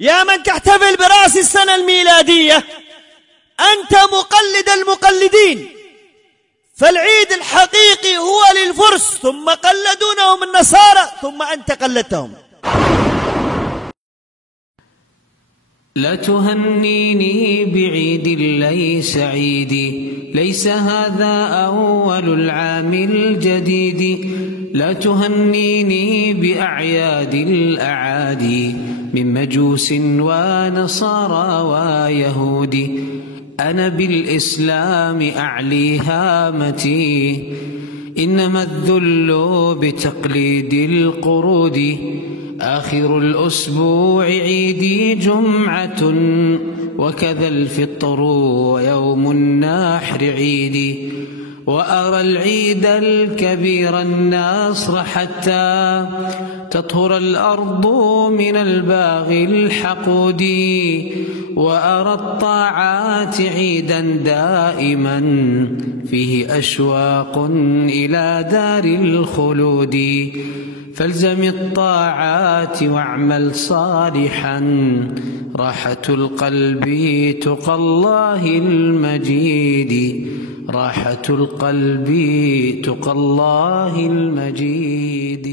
يا من تحتفل برأس السنة الميلادية، أنت مقلد المقلدين، فالعيد الحقيقي هو للفرس، ثم قلدونهم النصارى، ثم أنت قلدتهم. لا تهنيني بعيد ليس عيدي، ليس هذا أول العام الجديد. لا تهنيني بأعياد الأعادي من مجوس ونصارى ويهود. أنا بالإسلام أعلي هامتي، إنما الذل بتقليد القرود. آخر الأسبوع عيدي جمعة، وكذا الفطر ويوم النحر عيدي. وأرى العيد الكبير النصر حتى تطهر الأرض من الباغي الحقود. وأرى الطاعات عيدا دائما فيه أشواق إلى دار الخلود. فالزم الطاعات واعمل صالحا، راحة القلب تقى الله المجيد. راحة القلب تقى الله المجيد.